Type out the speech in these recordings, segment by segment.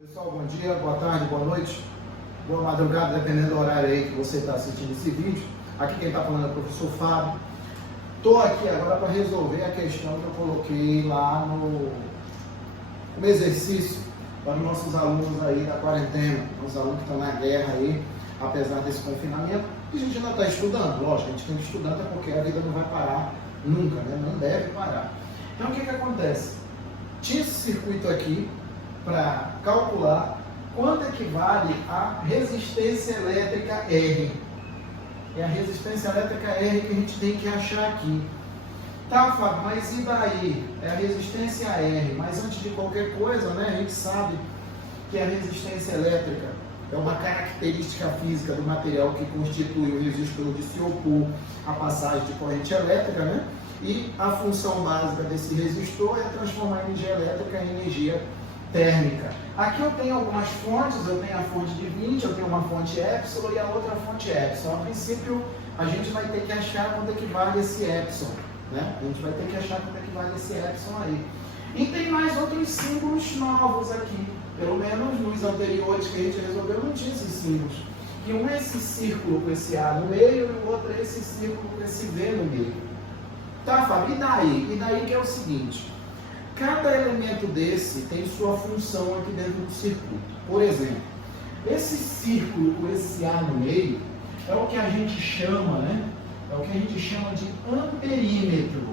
Pessoal, bom dia, boa tarde, boa noite, boa madrugada, dependendo do horário aí que você está assistindo esse vídeo. Aqui quem está falando é o professor Fábio. Estou aqui agora para resolver a questão que eu coloquei lá no exercício para os nossos alunos aí da quarentena, os alunos que estão na guerra aí, apesar desse confinamento. E a gente ainda está estudando, lógico, a gente tem que estudar até porque a vida não vai parar nunca, né? Não deve parar. Então o que acontece? Tinha esse circuito aqui para calcular quanto equivale a resistência elétrica R. É a resistência elétrica R que a gente tem que achar aqui. Tá, Fábio, mas e daí? É a resistência R, mas antes de qualquer coisa, né, a gente sabe que a resistência elétrica é uma característica física do material que constitui o resistor de se opor à passagem de corrente elétrica, né? E a função básica desse resistor é transformar a energia elétrica em energia térmica. Aqui eu tenho algumas fontes, eu tenho a fonte de 20, eu tenho uma fonte epsilon e a outra fonte epsilon. A princípio, a gente vai ter que achar quanto equivale esse epsilon, né? A gente vai ter que achar quanto equivale esse epsilon aí. E tem mais outros símbolos novos aqui. Pelo menos nos anteriores que a gente resolveu não tinha esses símbolos. E um é esse círculo com esse A no meio e o outro é esse círculo com esse V no meio. Tá, Fábio? E daí? E daí que é o seguinte. Cada elemento desse tem sua função aqui dentro do circuito. Por exemplo, esse círculo com esse A no meio é o que a gente chama, né? É o que a gente chama de amperímetro.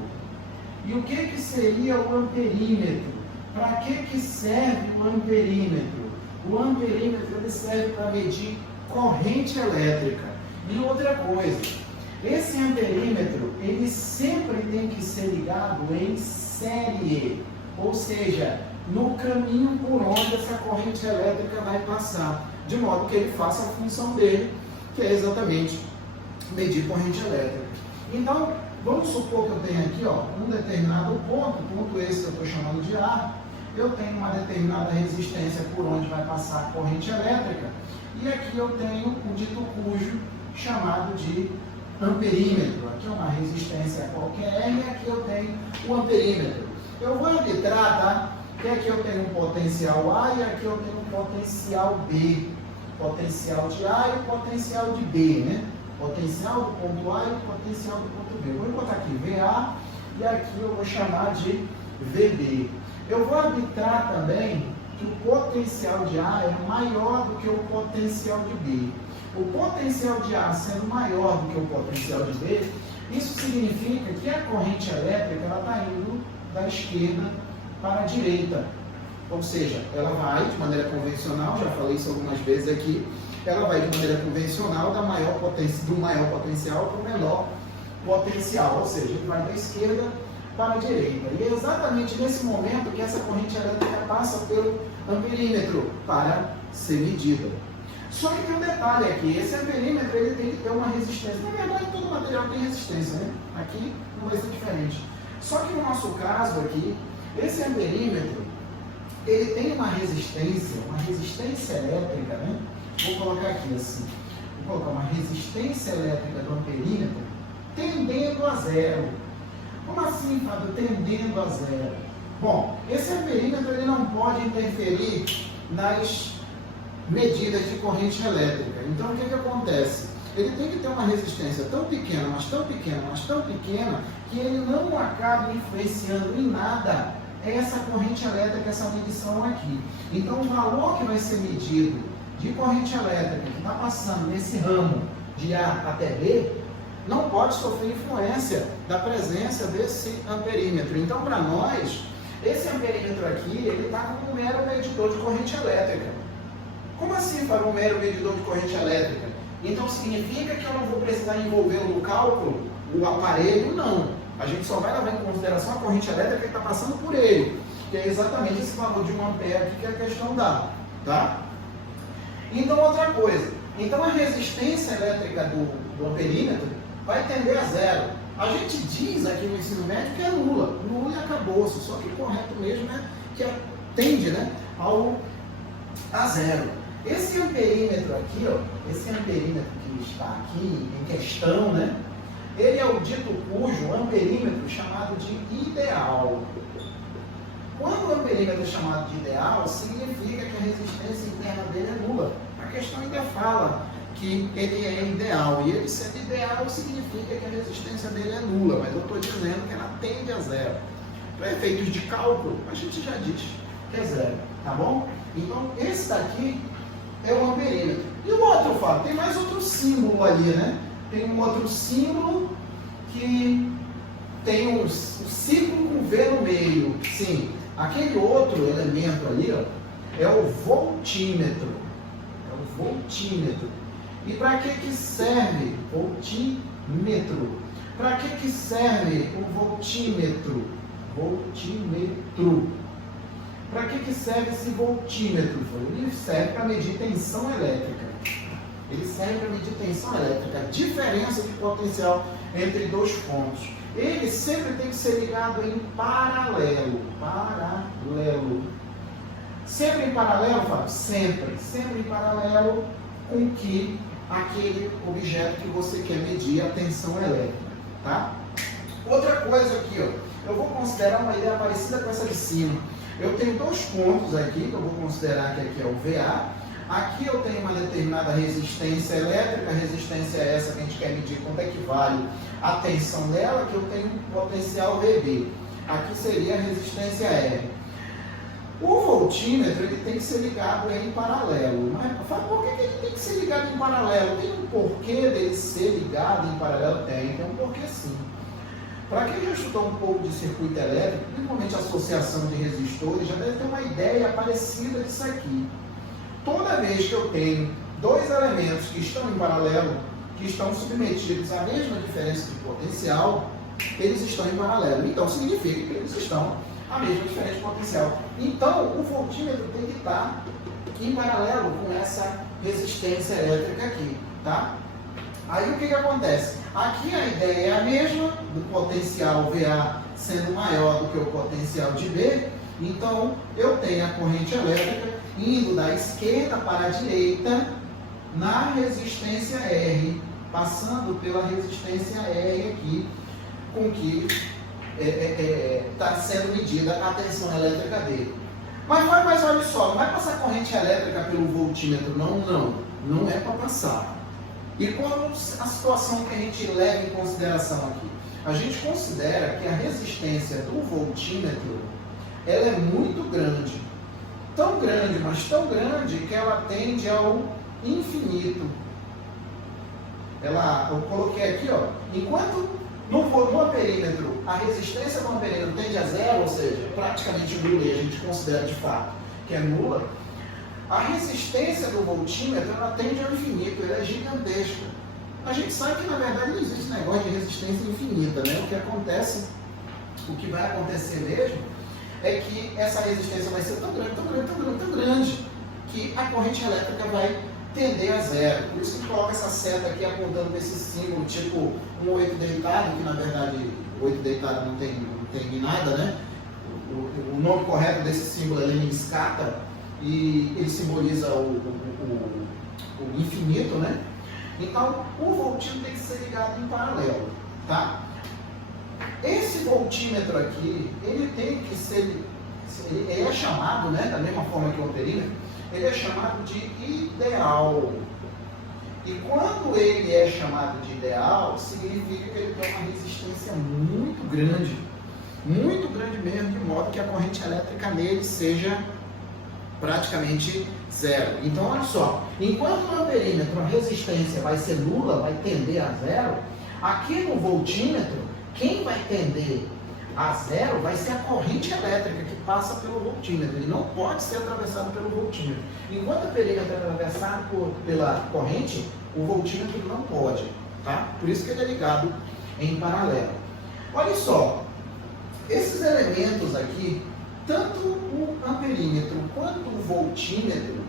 E o que seria o amperímetro? Para que serve o amperímetro? O amperímetro ele serve para medir corrente elétrica. E outra coisa, esse amperímetro ele sempre tem que ser ligado em série. Ou seja, no caminho por onde essa corrente elétrica vai passar, de modo que ele faça a função dele, que é exatamente medir corrente elétrica. Então, vamos supor que eu tenho aqui um determinado ponto esse que eu estou chamando de A, eu tenho uma determinada resistência por onde vai passar a corrente elétrica, e aqui eu tenho um dito cujo chamado de amperímetro. Aqui é uma resistência qualquer, e aqui eu tenho o amperímetro. Eu vou arbitrar, tá? Que aqui eu tenho um potencial A e aqui eu tenho um potencial B. Potencial de A e potencial de B, né? Potencial do ponto A e potencial do ponto B. Eu vou botar aqui VA e aqui eu vou chamar de VB. Eu vou arbitrar também que o potencial de A é maior do que o potencial de B. O potencial de A sendo maior do que o potencial de B, isso significa que a corrente elétrica está indo da esquerda para a direita. Ou seja, ela vai de maneira convencional, já falei isso algumas vezes aqui, ela vai de maneira convencional do maior potencial para o menor potencial. Ou seja, ele vai da esquerda para a direita. E é exatamente nesse momento que essa corrente elétrica passa pelo amperímetro para ser medida. Só que tem um detalhe aqui, esse amperímetro ele tem que ter uma resistência. Na verdade, todo material tem resistência, né? Aqui não vai ser diferente. Só que no nosso caso aqui, esse amperímetro, ele tem uma resistência elétrica, né? Vou colocar aqui assim, vou colocar uma resistência elétrica do amperímetro tendendo a zero. Como assim, Fábio, tendendo a zero? Bom, esse amperímetro ele não pode interferir nas medidas de corrente elétrica. Então, o que acontece? Ele tem que ter uma resistência tão pequena, mas tão pequena, mas tão pequena, que ele não acaba influenciando em nada essa corrente elétrica, essa medição aqui. Então, o valor que vai ser medido de corrente elétrica que está passando nesse ramo de A até B, não pode sofrer influência da presença desse amperímetro. Então, para nós, esse amperímetro aqui, ele está como um mero medidor de corrente elétrica. Como assim para um mero medidor de corrente elétrica? Então significa que eu não vou precisar envolver no cálculo o aparelho? Não. A gente só vai levar em consideração a corrente elétrica que está passando por ele, que é exatamente esse valor de 1 ampere aqui que a questão dá. Tá? Então, outra coisa. Então, a resistência elétrica do amperímetro vai tender a zero. A gente diz aqui no ensino médio que é nula. Nula e acabou-se. Só que o correto mesmo é que tende, né, a zero. Esse amperímetro aqui, esse amperímetro que está aqui em questão, né? Ele é o dito cujo amperímetro chamado de ideal. Quando o amperímetro é chamado de ideal, significa que a resistência interna dele é nula. A questão ainda fala que ele é ideal, e ele sendo ideal significa que a resistência dele é nula, mas eu estou dizendo que ela tende a zero. Para efeitos de cálculo, a gente já diz que é zero, tá bom? Então, esse daqui é o amperímetro. E o outro, Fábio, tem mais outro símbolo ali, né? Tem um outro símbolo que tem um círculo com V no meio. Sim, aquele outro elemento ali, ó, é o voltímetro. É o voltímetro. E para que serve voltímetro? Para que serve o voltímetro? Voltímetro. Para que serve esse voltímetro? Ele serve para medir tensão elétrica. Ele serve para medir tensão elétrica, a diferença de potencial entre dois pontos. Ele sempre tem que ser ligado em paralelo. Paralelo. Sempre em paralelo, Fábio? Sempre. Sempre em paralelo com que aquele objeto que você quer medir a tensão elétrica. Tá? Outra coisa aqui, ó, eu vou considerar uma ideia parecida com essa de cima. Eu tenho dois pontos aqui, que eu vou considerar que aqui é o VA. Aqui eu tenho uma determinada resistência elétrica, a resistência é essa que a gente quer medir quanto é que vale a tensão dela, que eu tenho um potencial VB. Aqui seria a resistência R. O voltímetro ele tem que ser ligado em paralelo. Mas por que ele tem que ser ligado em paralelo? Tem um porquê dele ser ligado em paralelo? Tem um porquê sim. Para quem já estudou um pouco de circuito elétrico, principalmente associação de resistores, já deve ter uma ideia parecida disso aqui. Toda vez que eu tenho dois elementos que estão em paralelo, que estão submetidos à mesma diferença de potencial, eles estão em paralelo. Então, significa que eles estão à mesma diferença de potencial. Então, o voltímetro tem que estar em paralelo com essa resistência elétrica aqui, tá? Aí o que acontece? Aqui a ideia é a mesma, do potencial VA sendo maior do que o potencial de B, então eu tenho a corrente elétrica indo da esquerda para a direita na resistência R, passando pela resistência R aqui, com que está sendo medida a tensão elétrica dele. Mas olha só, não vai passar corrente elétrica pelo voltímetro, não é para passar. E qual a situação que a gente leva em consideração aqui? A gente considera que a resistência do voltímetro ela é muito grande. Tão grande, mas tão grande que ela tende ao infinito. Eu coloquei aqui, ó, enquanto no amperímetro a resistência do amperímetro tende a zero, ou seja, praticamente nula, e a gente considera de fato que é nula, a resistência do voltímetro ela tende ao infinito, ela é gigantesca. A gente sabe que na verdade não existe negócio de resistência infinita, né? O que vai acontecer mesmo é que essa resistência vai ser tão grande, que a corrente elétrica vai tender a zero. Por isso que coloca essa seta aqui apontando para esse símbolo, tipo um 8 deitado, que na verdade o 8 deitado não tem nada, né? O nome correto desse símbolo é Lenin-Skata, e ele simboliza o infinito, né? Então, o voltímetro tem que ser ligado em paralelo, tá? Esse voltímetro aqui, ele tem que ser, ele é chamado, né, da mesma forma que o amperímetro, ele é chamado de ideal. E quando ele é chamado de ideal, significa que ele tem uma resistência muito grande mesmo, de modo que a corrente elétrica nele seja praticamente zero. Então, olha só, enquanto no amperímetro a resistência vai ser nula, vai tender a zero, aqui no voltímetro, quem vai tender a zero vai ser a corrente elétrica que passa pelo voltímetro. Ele não pode ser atravessado pelo voltímetro. Enquanto o amperímetro é atravessado pela corrente, o voltímetro não pode, tá? Por isso que ele é ligado em paralelo. Olha só, esses elementos aqui, tanto o amperímetro quanto o voltímetro,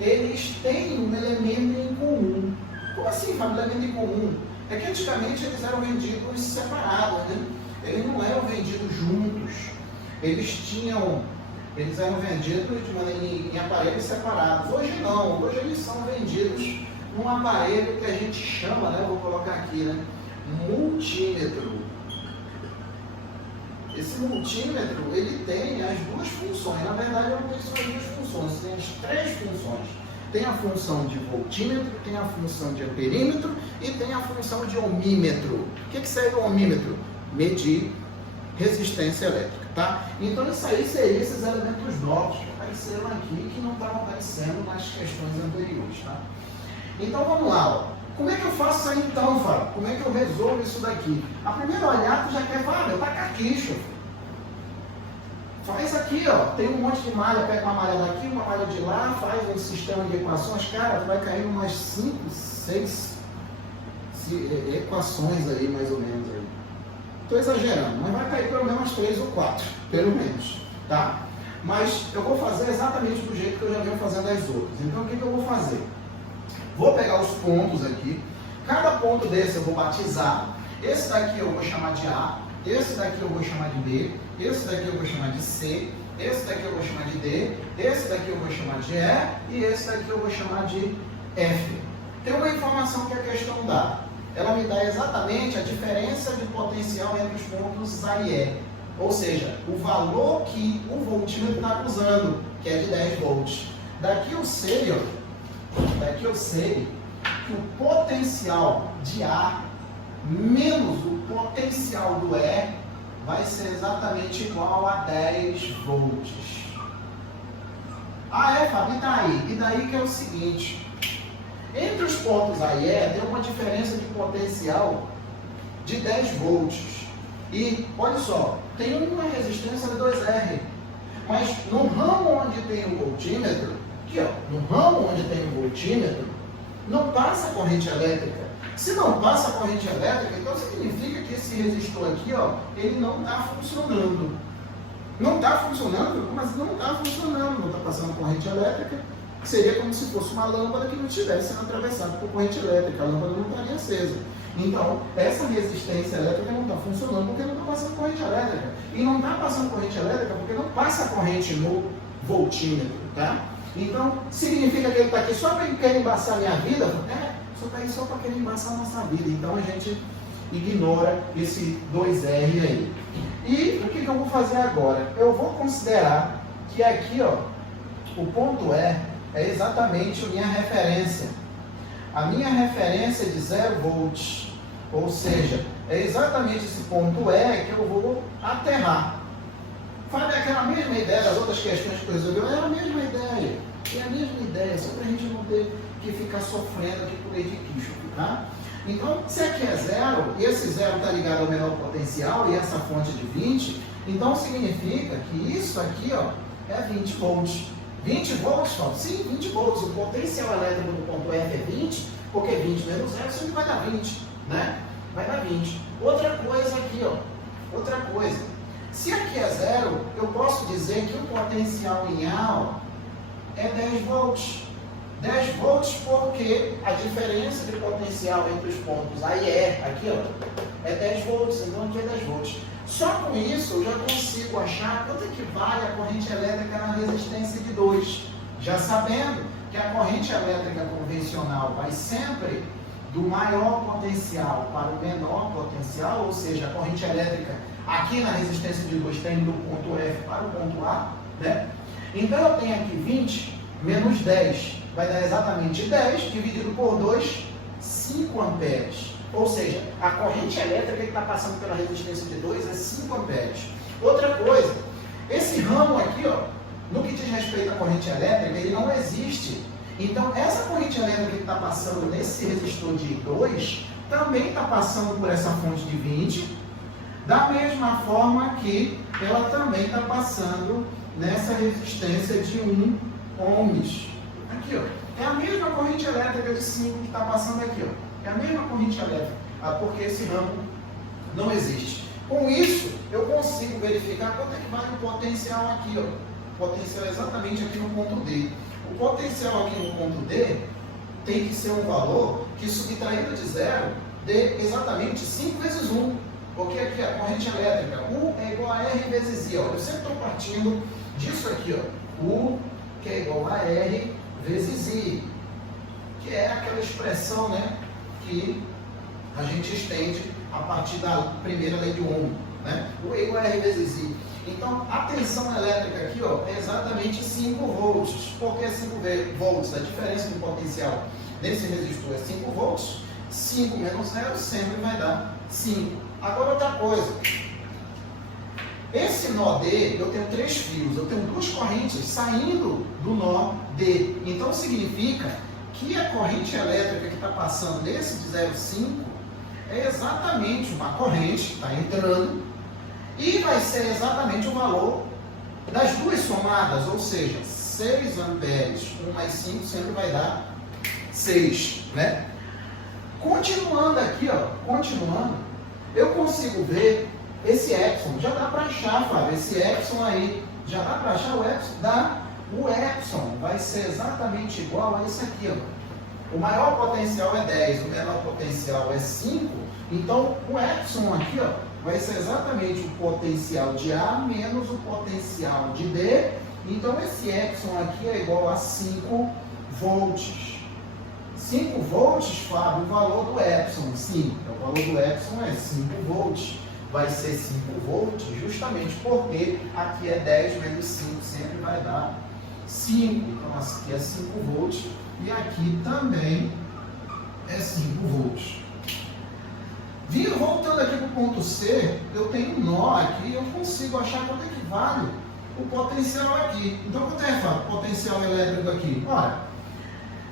eles têm um elemento em comum. Como assim, Fábio, elemento em comum? É que antigamente eles eram vendidos separados, né? Eles não eram vendidos juntos. Eles eram vendidos de maneira em aparelhos separados. Hoje não, hoje eles são vendidos num aparelho que a gente chama, né? Eu vou colocar aqui, né? Multímetro. Esse multímetro, ele tem as duas funções. Na verdade, eu não tenho só as duas funções, tem as três funções. Tem a função de voltímetro, tem a função de amperímetro e tem a função de ohmímetro. O que serve o ohmímetro? Medir resistência elétrica, tá? Então, isso aí seriam esses elementos novos que apareceram aqui, que não estavam aparecendo nas questões anteriores, tá? Então, vamos lá, ó. Como é que eu faço isso aí então, Fábio? Como é que eu resolvo isso daqui? A primeira olhada tu já quer falar, meu, tá caquicho. Faz aqui, ó. Tem um monte de malha, pega uma malha daqui, uma malha de lá, faz um sistema de equações. Cara, tu vai cair umas 5, 6 equações aí, mais ou menos aí. Estou exagerando, mas vai cair pelo menos umas 3 ou 4, pelo menos, tá? Mas eu vou fazer exatamente do jeito que eu já venho fazendo as outras. Então, o que eu vou fazer? Vou pegar os pontos aqui, cada ponto desse eu vou batizar. Esse daqui eu vou chamar de A, esse daqui eu vou chamar de B, esse daqui eu vou chamar de C, esse daqui eu vou chamar de D, esse daqui eu vou chamar de E e esse daqui eu vou chamar de F. Tem uma informação que a questão dá. Ela me dá exatamente a diferença de potencial entre os pontos A e E. Ou seja, o valor que o voltímetro está usando, que é de 10 volts. Daqui eu sei que o potencial de A menos o potencial do E vai ser exatamente igual a 10 volts. Ah, é, Fábio? E daí? E daí que é o seguinte. Entre os pontos A e E, tem uma diferença de potencial de 10 volts. E, olha só, tem uma resistência de 2R. Mas no ramo onde tem o voltímetro, aqui ó, no ramo onde tem o voltímetro, não passa corrente elétrica. Se não passa corrente elétrica, então significa que esse resistor aqui, ó, ele não está funcionando. Não está funcionando? Mas não está funcionando, não está passando corrente elétrica. Seria como se fosse uma lâmpada que não estivesse sendo atravessada por corrente elétrica, a lâmpada não estaria acesa. Então, essa resistência elétrica não está funcionando porque não está passando corrente elétrica. E não está passando corrente elétrica porque não passa corrente no voltímetro, tá? Então, significa que ele está aqui só para querer embaçar a minha vida? É, só está aí só para querer embaçar a nossa vida. Então, a gente ignora esse 2R aí. E o que eu vou fazer agora? Eu vou considerar que aqui, ó, o ponto E é exatamente a minha referência. A minha referência é de 0 volts. Ou seja, é exatamente esse ponto E que eu vou aterrar. Fala aquela mesma ideia das outras questões que eu resolvi. É a mesma ideia. É a mesma ideia, só para a gente não ter que ficar sofrendo aqui por meio de quicho, tá? Então, se aqui é 0, e esse 0 está ligado ao menor potencial, e essa fonte de 20, então significa que isso aqui, ó, é 20 volts. 20 volts, ó, sim, 20 volts. O potencial elétrico do ponto F é 20, porque 20 menos 0 sempre vai dar 20, né? Vai dar 20. Outra coisa aqui, ó, outra coisa. Se aqui é 0, eu posso dizer que o potencial em A, ó, é 10 volts. 10 volts porque a diferença de potencial entre os pontos A e E, aqui ó, é 10 volts, então aqui é 10 volts. Só com isso eu já consigo achar quanto equivale a corrente elétrica na resistência de 2. Já sabendo que a corrente elétrica convencional vai sempre do maior potencial para o menor potencial, ou seja, a corrente elétrica aqui na resistência de 2 tem do ponto F para o ponto A, né? Então eu tenho aqui 20 menos 10. Vai dar exatamente 10 dividido por 2, 5 amperes. Ou seja, a corrente elétrica que está passando pela resistência de 2 é 5 amperes. Outra coisa, esse ramo aqui, ó, no que diz respeito à corrente elétrica, ele não existe. Então, essa corrente elétrica que está passando nesse resistor de 2, também está passando por essa fonte de 20, da mesma forma que ela também está passando nessa resistência de 1 ohms. Aqui, ó, é a mesma corrente elétrica de 5 que está passando aqui, ó. É a mesma corrente elétrica, porque esse ramo não existe. Com isso, eu consigo verificar quanto é que vale o potencial aqui, ó. O potencial é exatamente aqui no ponto D. O potencial aqui no ponto D tem que ser um valor que, subtraído de 0, dê exatamente 5 vezes 1. Porque aqui a corrente elétrica, U é igual a R vezes I. Ó. Eu sempre estou partindo disso aqui, ó. U que é igual a R vezes I, que é aquela expressão, né, que a gente estende a partir da primeira lei de Ohm, né? O E igual a R vezes I. Então, a tensão elétrica aqui, ó, é exatamente 5 volts. Por que 5 volts? A diferença do potencial nesse resistor é 5 volts. 5 menos 0 sempre vai dar 5. Agora, outra coisa. Esse nó D, eu tenho 3 fios, eu tenho 2 correntes saindo do nó D. Então, significa que a corrente elétrica que está passando nesse de 0,5 é exatamente uma corrente que está entrando e vai ser exatamente o valor das duas somadas, ou seja, 6 amperes, 1 mais 5 sempre vai dar 6, né? Continuando aqui, ó, eu consigo ver esse epsilon, já dá para achar, Fábio, esse epsilon aí, já dá para achar o epsilon? Dá. O epsilon vai ser exatamente igual a isso aqui, ó. O maior potencial é 10, o menor potencial é 5, então o epsilon aqui, ó, vai ser exatamente o potencial de A menos o potencial de D. Então, esse epsilon aqui é igual a 5 volts. 5 volts, Fábio, o valor do epsilon. Sim, o valor do epsilon é 5 volts. Vai ser 5 volts justamente porque aqui é 10 menos 5, sempre vai dar 5. Então, aqui é 5 volts e aqui também é 5 volts. Voltando aqui para o ponto C, eu tenho um nó aqui e eu consigo achar quanto é que vale o potencial aqui. Então, quanto é, Fábio, o potencial elétrico aqui? Olha,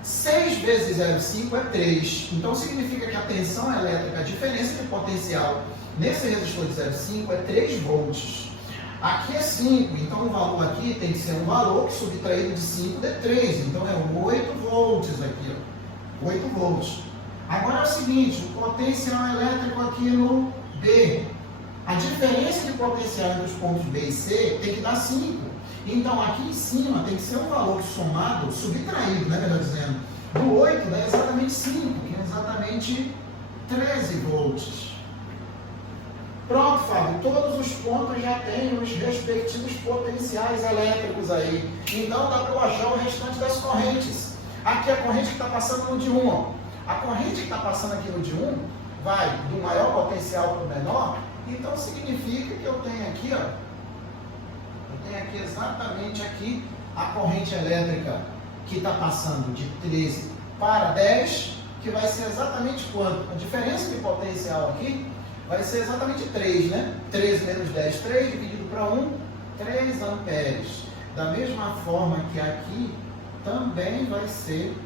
6 vezes 0,5 é 3. Então, significa que a tensão elétrica, a diferença de potencial nesse resistor de 0,5 é 3 volts. Aqui é 5, então o valor aqui tem que ser um valor que subtraído de 5 dê 3. Então, é 8 volts aqui, ó. 8 volts. Agora é o seguinte, o potencial elétrico aqui no B. A diferença de potencial entre os pontos B e C tem que dar 5. Então, aqui em cima tem que ser um valor somado, subtraído, né, melhor dizendo. Do 8 dá exatamente 5, que é exatamente 13 volts. Pronto, Fábio, todos os pontos já têm os respectivos potenciais elétricos aí. Então, dá para eu achar o restante das correntes. Aqui a corrente que está passando no de 1, ó. A corrente que está passando aqui no de 1 vai do maior potencial para o menor, então significa que eu tenho aqui, ó, eu tenho aqui exatamente aqui a corrente elétrica que está passando de 13 para 10, que vai ser exatamente quanto? A diferença de potencial aqui vai ser exatamente 3, né? 13 menos 10, 3 dividido para 1, 3 amperes. Da mesma forma que aqui também vai ser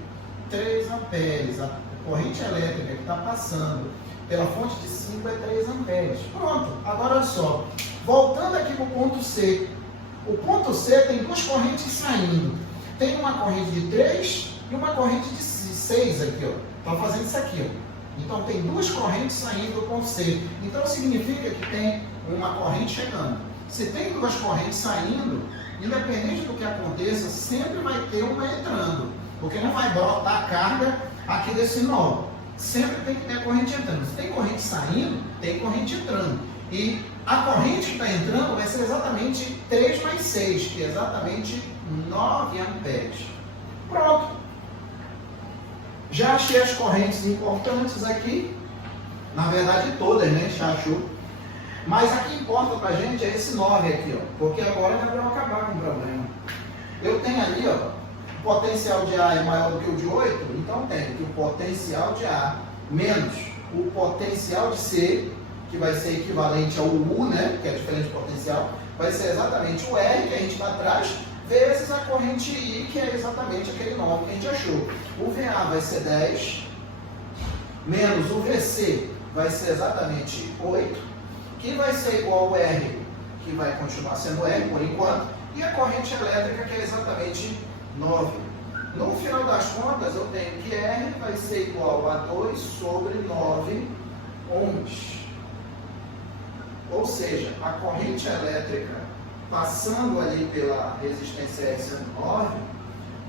3 amperes. A corrente elétrica que está passando pela fonte de 5 é 3 amperes. Pronto, agora olha só. Voltando aqui para o ponto C. O ponto C tem 2 correntes saindo. Tem uma corrente de 3 e uma corrente de 6 aqui, ó. Está fazendo isso aqui, ó. Então tem 2 correntes saindo do ponto C. Então significa que tem uma corrente chegando. Se tem 2 correntes saindo, independente do que aconteça, sempre vai ter uma entrando. Porque não vai brotar a carga aqui desse nó. Sempre tem que ter a corrente entrando. Se tem corrente saindo, tem corrente entrando. E a corrente que está entrando vai ser exatamente 3 mais 6, que é exatamente 9 amperes. Pronto. Já achei as correntes importantes aqui. Na verdade, todas, né? Já achou. Mas a que importa para a gente é esse 9 aqui, ó. Porque agora é para eu acabar com o problema. Eu tenho ali, ó. O potencial de A é maior do que o de 8, então tem que o potencial de A menos o potencial de C, que vai ser equivalente ao U, né, que é a diferença de potencial, vai ser exatamente o R, que a gente está atrás, vezes a corrente I, que é exatamente aquele 9 que a gente achou. O VA vai ser 10, menos o VC vai ser exatamente 8, que vai ser igual ao R, que vai continuar sendo R por enquanto, e a corrente elétrica, que é exatamente 9. No final das contas, eu tenho que R vai ser igual a 2 sobre 9 ohms. Ou seja, a corrente elétrica passando ali pela resistência S9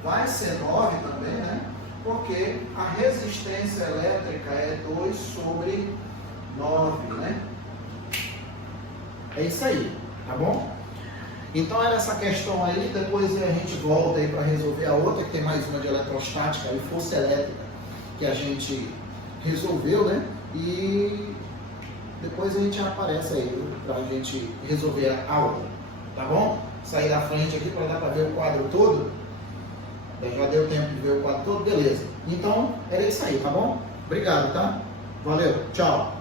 vai ser 9 também, né? Porque a resistência elétrica é 2 sobre 9, né? É isso aí, tá bom? Então era essa questão aí, depois a gente volta aí para resolver a outra, que tem mais uma de eletrostática e força elétrica, que a gente resolveu, né? E depois a gente aparece aí para a gente resolver a outra, tá bom? Sair da frente aqui para dar para ver o quadro todo. Já deu tempo de ver o quadro todo, beleza. Então, era isso aí, tá bom? Obrigado, tá? Valeu, tchau.